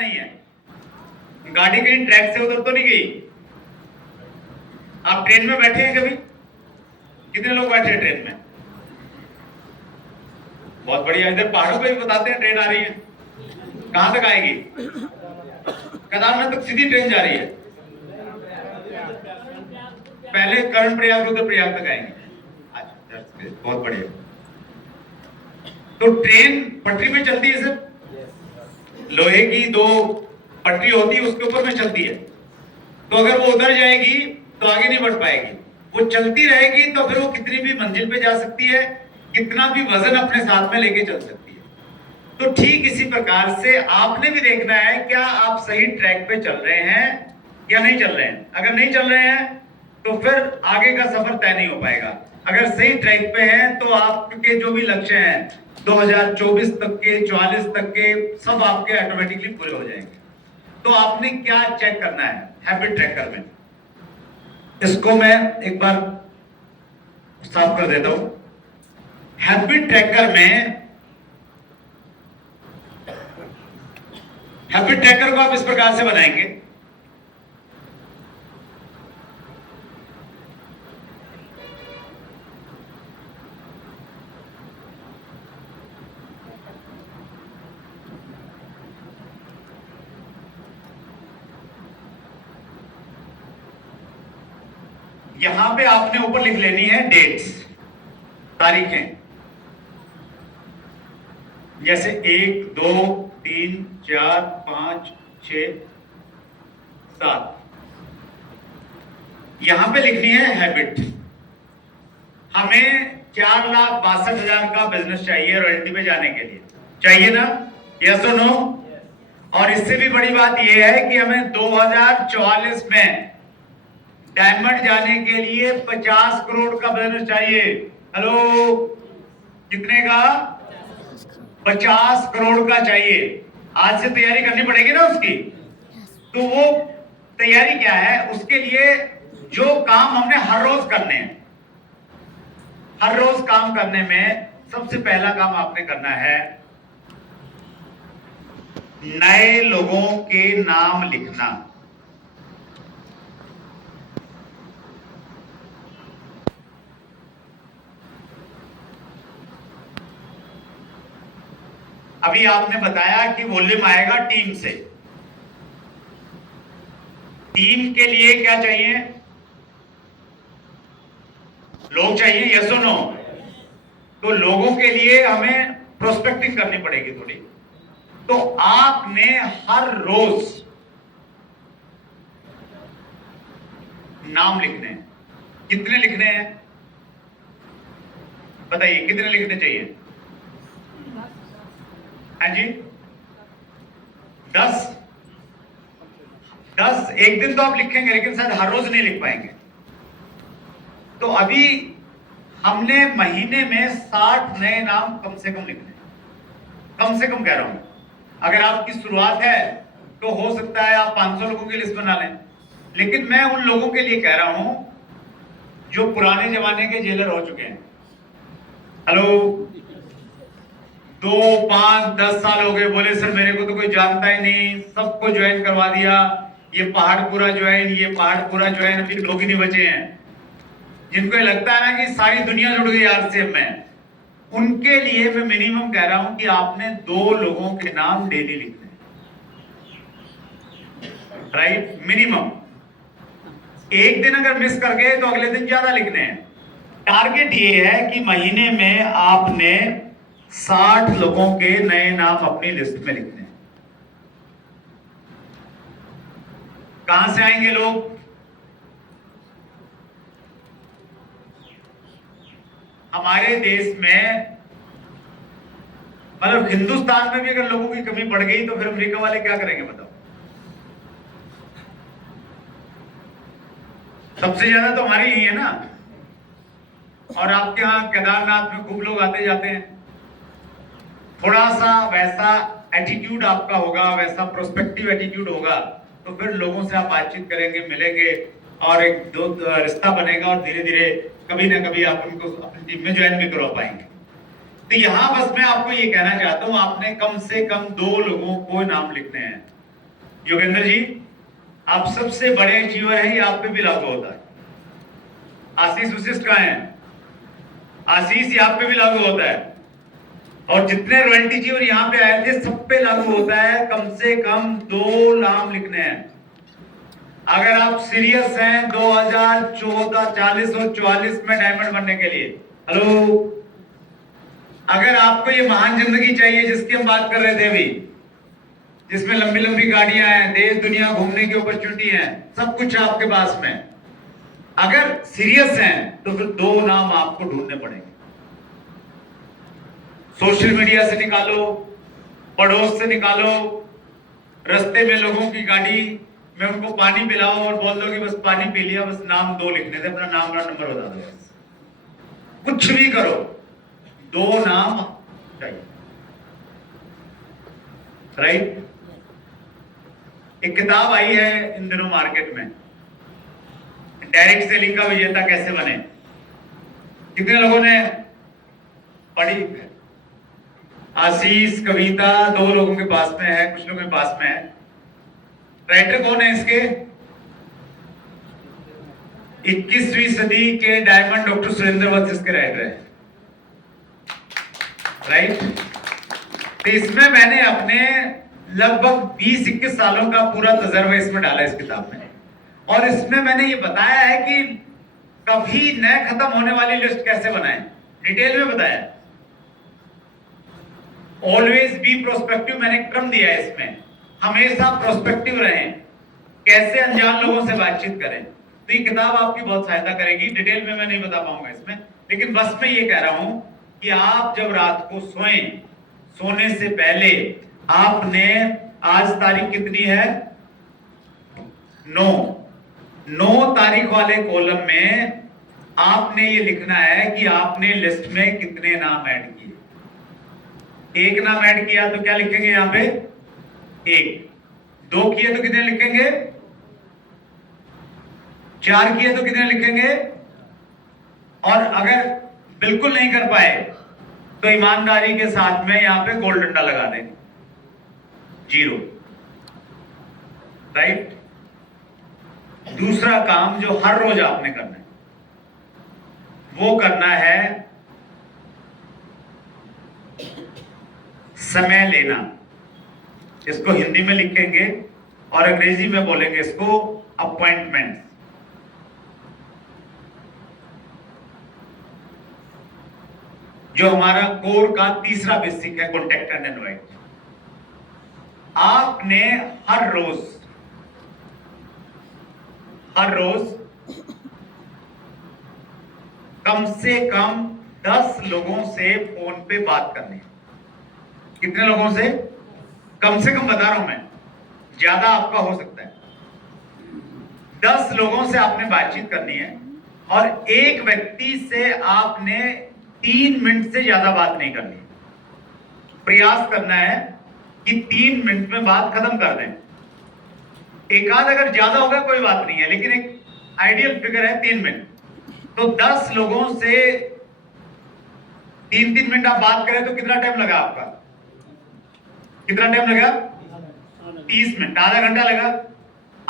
नहीं है, गाड़ी कहीं ट्रैक से उधर तो नहीं गई। आप ट्रेन में बैठे हैं कभी? कितने लोग बैठे हैं ट्रेन में? बहुत बढ़िया। इधर पहाड़ों पे भी बताते हैं ट्रेन आ रही है। कहां तक आएगी? केदारनाथ तक सीधी ट्रेन जा रही है। पहले कर्ण प्रयाग उधर प्रयाग तक आएंगे। अच्छा, बहुत बढ़िया। तो ट्रेन पटरी पे चलती है सर, लोहे की दो पटरी होती है, उसके ऊपर में चलती है। तो अगर वो उधर जाएगी तो आगे नहीं बढ़ पाएगी। वो चलती रहेगी तो फिर वो कितनी भी मंजिल पे जा सकती है, कितना भी वजन अपने साथ में लेके चल सकती है। तो ठीक इसी प्रकार से आपने भी देखना है क्या आप सही ट्रैक पे चल रहे हैं या नहीं चल रहे हैं। अगर नहीं चल रहे हैं तो फिर आगे का सफर तय नहीं हो पाएगा। अगर सही ट्रैक पे हैं तो आपके जो भी लक्ष्य हैं 2024 तक के, 44 तक के, सब आपके ऑटोमेटिकली पूरे हो जाएंगे। तो आपने क्या चेक करना है हैबिट ट्रैकर में, इसको मैं एक बार साफ कर देता हूं। हैबिट ट्रैकर में, हैबिट ट्रैकर को आप इस प्रकार से बनाएंगे। यहां पे आपने ऊपर लिख लेनी है डेट्स, तारीखें, जैसे 1, 2, 3, 4, 5, 6, 7। यहां पे लिखनी है हैबिट। हमें 4,62,000 का बिजनेस चाहिए रॉयल्टी पे जाने के लिए, चाहिए ना? यस और नो? और इससे भी बड़ी बात यह है कि हमें 2044 में डायमंड जाने के लिए 50 करोड़ का बिजनेस चाहिए। हेलो, कितने का? 50 करोड़ का चाहिए। आज से तैयारी करनी पड़ेगी ना उसकी। तो वो तैयारी क्या है? उसके लिए जो काम हमने हर रोज करने हैं, हर रोज काम करने में सबसे पहला काम आपने करना है नए लोगों के नाम लिखना। अभी आपने बताया कि वॉल्यूम आएगा टीम से। टीम के लिए क्या चाहिए? लोग चाहिए, यस और नो? तो लोगों के लिए हमें प्रोस्पेक्टिंग करनी पड़ेगी थोड़ी। तो आपने हर रोज नाम लिखने हैं। कितने लिखने हैं बताइए, कितने लिखने चाहिए? हाँ जी, 10। 10 एक दिन तो आप लिखेंगे, लेकिन शायद हर रोज नहीं लिख पाएंगे। तो अभी हमने महीने में 60 नए नाम कम से कम लिखने, कम से कम कह रहा हूं। अगर आपकी शुरुआत है तो हो सकता है आप 500 लोगों की लिस्ट बना लें, लेकिन मैं उन लोगों के लिए कह रहा हूं जो पुराने जमाने के जेलर हो चुके हैं। हेलो, 2, 5, 10 साल हो गए, बोले सर मेरे को तो कोई जानता ही नहीं, सबको ज्वाइन करवा दिया, ये पहाड़ पूरा ज्वाइन, ये पहाड़ पूरा ज्वाइन, अभी लोग ही नहीं बचे हैं। जिनको ये लगता है ना कि सारी दुनिया जुड़ गई आरसीएम में, उनके लिए मैं मिनिमम कह रहा हूं कि आपने 2 लोगों के नाम डेली लिखने, राइट? मिनिमम। एक दिन अगर मिस कर गए तो अगले दिन ज्यादा लिखने हैं। टारगेट ये है कि महीने में आपने 60 लोगों के नए नाम अपनी लिस्ट में लिखने हैं। कहां से आएंगे लोग? हमारे देश में, मतलब हिंदुस्तान में भी अगर लोगों की कमी पड़ गई तो फिर अमेरिका वाले क्या करेंगे बताओ? सबसे ज्यादा तो हमारे ही है ना। और आपके यहां केदारनाथ में खूब लोग आते जाते हैं। थोड़ा सा वैसा एटीट्यूड आपका होगा, वैसा प्रोस्पेक्टिव एटीट्यूड होगा, तो फिर लोगों से आप बातचीत करेंगे, मिलेंगे और एक दो रिश्ता बनेगा और धीरे धीरे कभी ना कभी आप उनको अपनी टीम में ज्वाइन भी करवा पाएंगे। तो यहां बस मैं आपको ये कहना चाहता हूं, आपने कम से कम 2 लोगों को नाम लिखने हैं। योगेंद्र जी, आप सबसे बड़े अचीवर हैं, ये आप पे भी लागू होता है। आशीष वशिष्ठ कहाँ है? आशीष, ये आप पे भी लागू होता है। और जितने रॉयल्टी अचीवर यहाँ पे आए थे सब पे लागू होता है। कम से कम 2 नाम लिखने हैं। अगर आप सीरियस हैं 2014 40 और 44 में डायमंड बनने के लिए, हेलो, अगर आपको ये महान जिंदगी चाहिए जिसकी हम बात कर रहे थे अभी, जिसमें लंबी लंबी गाड़ियां हैं, देश दुनिया घूमने की अपॉर्चुनिटी है, सब कुछ है आपके पास में, अगर सीरियस हैं तो फिर 2 नाम आपको ढूंढने पड़ेंगे। सोशल मीडिया से निकालो, पड़ोस से निकालो, रास्ते में लोगों की गाड़ी में उनको पानी पिलाओ और बोल दो कि बस पानी पी लिया, बस नाम 2 लिखने थे, अपना नाम और नंबर बता दो, बस कुछ भी करो, 2 नाम चाहिए। राइट? एक किताब आई है इन दिनों मार्केट में, डायरेक्ट सेलिंग का विजेता कैसे बने। कितने लोगों ने पढ़ी? आशीष, कविता, 2 लोगों के पास में है, कुछ लोगों के पास में है। राइटर कौन है इसके? 21वीं सदी के डायमंड डॉक्टर सुरेंद्र वत्स इसके राइटर है। राइट? तो इसमें मैंने अपने लगभग 20-21 सालों का पूरा तजर्बा इसमें डाला इस किताब में, और इसमें मैंने ये बताया है कि कभी न खत्म होने वाली लिस्ट कैसे बनाएं, डिटेल में बताया। ऑलवेज बी प्रोस्पेक्टिव, मैंने एक क्रम दिया है इसमें, हमेशा प्रोस्पेक्टिव रहें, कैसे अनजान लोगों से बातचीत करें। तो ये किताब आपकी बहुत सहायता करेगी। डिटेल में मैं नहीं बता पाऊंगा इसमें, लेकिन बस मैं ये कह रहा हूं कि आप जब रात को सोएं, सोने से पहले आपने, आज तारीख कितनी है? 9 तारीख वाले कॉलम में आपने ये लिखना है कि आपने लिस्ट में कितने नाम ऐड किए। 1 नाम ऐड किया तो क्या लिखेंगे यहां पे? 1। 2 किए तो कितने लिखेंगे? 4 किए तो कितने लिखेंगे? और अगर बिल्कुल नहीं कर पाए तो ईमानदारी के साथ में यहां पे गोल्ड डंडा लगा दें, 0। राइट? दूसरा काम जो हर रोज आपने करना है वो करना है समय लेना। इसको हिंदी में लिखेंगे और अंग्रेजी में बोलेंगे इसको अपॉइंटमेंट। जो हमारा कोर का तीसरा बेसिक है, कॉन्टेक्ट एंड इनवाइट। आपने हर रोज कम से कम 10 लोगों से फोन पे बात करनी है। कितने लोगों से? कम से कम बता रहा हूं मैं, ज्यादा आपका हो सकता है। 10 लोगों से आपने बातचीत करनी है और एक व्यक्ति से आपने 3 मिनट से ज्यादा बात नहीं करनी। प्रयास करना है कि 3 मिनट में बात खत्म कर दें। एक आध अगर ज्यादा होगा कोई बात नहीं है, लेकिन एक आइडियल फिगर है 3 मिनट। तो 10 लोगों से 3-3 मिनट आप बात करें तो कितना टाइम लगा आपका? कितना टाइम लगा? 30 मिनट, आधा घंटा लगा।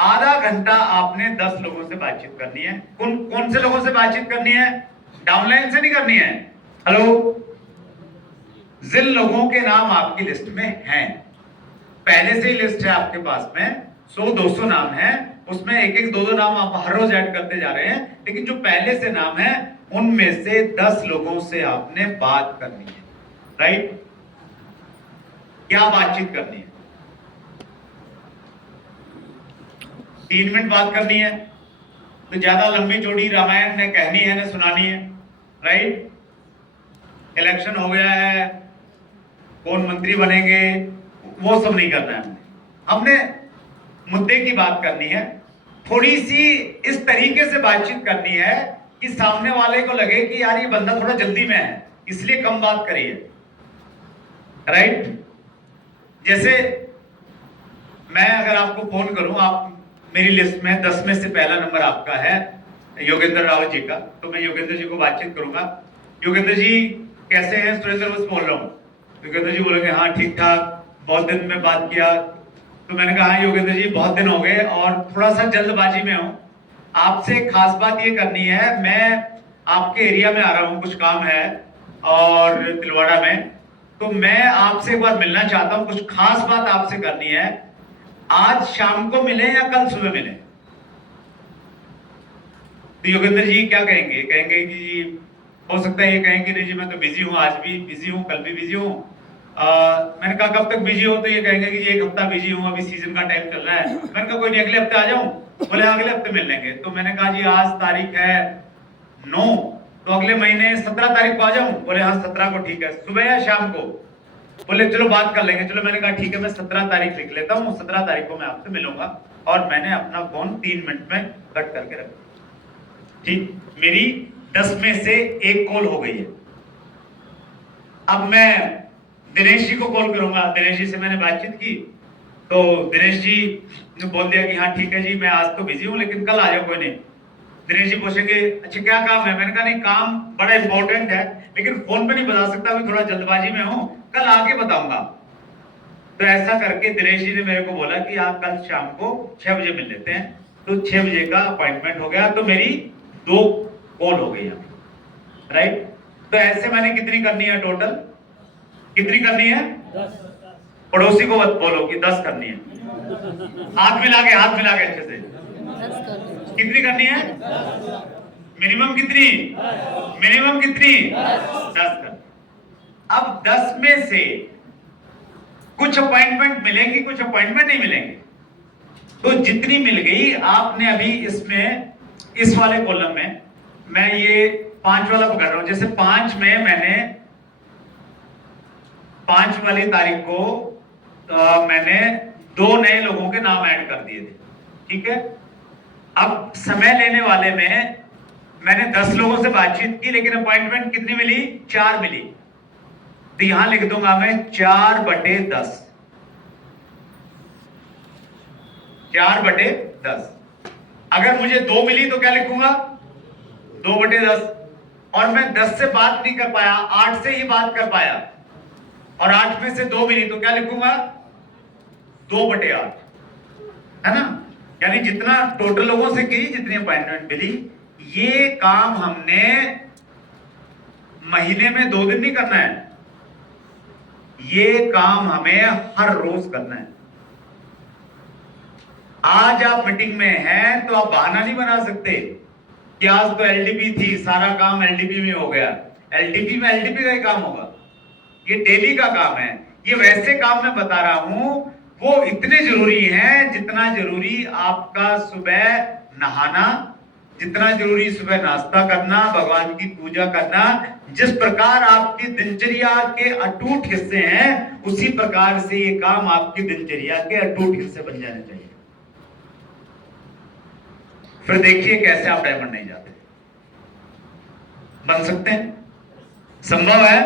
आधा घंटा आपने 10 लोगों से बातचीत करनी है। कौन से लोगों से बातचीत करनी है? डाउनलाइन से नहीं करनी है। हेलो, जिन लोगों के नाम आपकी लिस्ट में हैं, पहले से ही लिस्ट है आपके पास में, 100-200 नाम है, उसमें 1-1, 2-2 नाम आप हर रोज ऐड करते जा रहे हैं, लेकिन जो पहले से नाम है उनमें से 10 लोगों से आपने बात करनी है। राइट? क्या बातचीत करनी है? 3 मिनट बात करनी है, तो ज्यादा लंबी चौड़ी रामायण ने कहनी है ना सुनानी है। राइट? इलेक्शन हो गया है, कौन मंत्री बनेंगे, वो सब नहीं करना है। हमने मुद्दे की बात करनी है, थोड़ी सी इस तरीके से बातचीत करनी है कि सामने वाले को लगे कि यार ये बंदा थोड़ा जल्दी में है, इसलिए कम बात करिए। राइट? जैसे मैं अगर आपको फोन करूं, आप मेरी लिस्ट में 10 में से पहला नंबर आपका है योगेंद्र रावत जी का, तो मैं योगेंद्र जी को बातचीत करूंगा। योगेंद्र जी कैसे हैं? सुरेंद्र बस बोल रहा हूँ। योगेंद्र जी बोलेंगे हाँ ठीक ठाक, बहुत दिन में बात किया, तो मैंने कहा हाँ योगेंद्र जी बहुत दिन हो गए और थोड़ा सा जल्दबाजी में हूँ, आपसे खास बात ये करनी है, मैं आपके एरिया में आ रहा हूँ, कुछ काम है और तिलवाड़ा में, तो मैं आपसे एक बार मिलना चाहता हूँ, कुछ खास बात आपसे करनी है। आज शाम को मिले या कल सुबह मिले? तो योगेंद्र जी क्या कहेंगे? कहेंगे कि जी हो सकता है ये कहेंगे नहीं जी मैं तो बिजी हूँ, आज भी बिजी हूँ, कल भी बिजी हूँ। मैंने कहा कब तक बिजी हो? तो ये कहेंगे कि एक हफ्ता बिजी हूँ, अभी सीजन का टाइम चल रहा है। मैंने कहा कोई नहीं अगले हफ्ते आ जाऊं? बोले अगले हफ्ते मिल लेंगे। तो मैंने कहा जी आज तारीख है 9, तो अगले महीने 17 तारीख को आ जाऊं? बोले हाँ 17 को ठीक है, सुबह या शाम को? बोले चलो बात कर लेंगे। चलो मैंने कहा ठीक है, मैं 17 तारीख लिख लेता हूँ, 17 तारीख को मैं आपसे मिलूंगा। और मैंने अपना फोन 3 मिनट में कट करके रखा। ठीक, मेरी 10 में से 1 कॉल हो गई है। अब मैं दिनेश जी को कॉल करूंगा। दिनेश जी से मैंने बातचीत की तो दिनेश जी ने बोल दिया कि हाँ ठीक है जी मैं आज तो बिजी हूँ लेकिन कल आ जाओ, कोई नहीं। दिनेश जी पूछेंगे अच्छा क्या काम है? मैंने कहा नहीं काम बड़ा इंपॉर्टेंट है लेकिन फोन पे नहीं बता सकता, अभी थोड़ा जल्दबाजी में हूँ, कल आके बताऊंगा। तो ऐसा करके दिनेश जी ने मेरे को बोला कि आप कल शाम को 6 बजे मिल लेते हैं। तो 6 बजे का अपॉइंटमेंट हो गया। तो मेरी 2 कॉल हो गई, राइट। तो ऐसे मैंने कितनी करनी है टोटल? कितनी करनी है? 10। पड़ोसी को मत बोलो कि 10 करनी है। हाथ मिला के अच्छे से। कितनी करनी है? मिनिमम कितनी? मिनिमम कितनी? 10 कर। अब 10 में से कुछ अपॉइंटमेंट मिलेंगी, कुछ अपॉइंटमेंट नहीं मिलेंगे। तो जितनी मिल गई आपने अभी इसमें, इस वाले कॉलम में मैं ये 5 वाला पकड़ रहा हूं। जैसे 5 में मैंने 5 वाली तारीख को मैंने 2 नए लोगों के नाम ऐड कर दिए थे, ठीक है। अब समय लेने वाले में मैंने 10 लोगों से बातचीत की लेकिन अपॉइंटमेंट कितनी मिली? 4 मिली। तो यहां लिख दूंगा मैं 4/10। 4/10। अगर मुझे 2 मिली तो क्या लिखूंगा? 2/10। और मैं 10 से बात नहीं कर पाया, 8 से ही बात कर पाया और 8 में से 2 मिली तो क्या लिखूंगा? 2/8, है ना। यानी जितना टोटल लोगों से की, जितनी अपॉइंटमेंट मिली, ये काम हमने महीने में 2 दिन नहीं करना है, ये काम हमें हर रोज करना है। आज आप मीटिंग में हैं तो आप बहाना नहीं बना सकते कि आज तो एलडीपी थी, सारा काम एलडीपी में हो गया। एलडीपी में एलडीपी का ही काम होगा, ये डेली का काम है। ये वैसे काम मैं बता रहा हूं वो इतने जरूरी हैं जितना जरूरी आपका सुबह नहाना, जितना जरूरी सुबह नाश्ता करना, भगवान की पूजा करना। जिस प्रकार आपकी दिनचर्या के अटूट हिस्से हैं उसी प्रकार से ये काम आपकी दिनचर्या के अटूट हिस्से बन जाने चाहिए। फिर देखिए कैसे आप डायमंड नहीं जाते। बन सकते हैं, संभव है।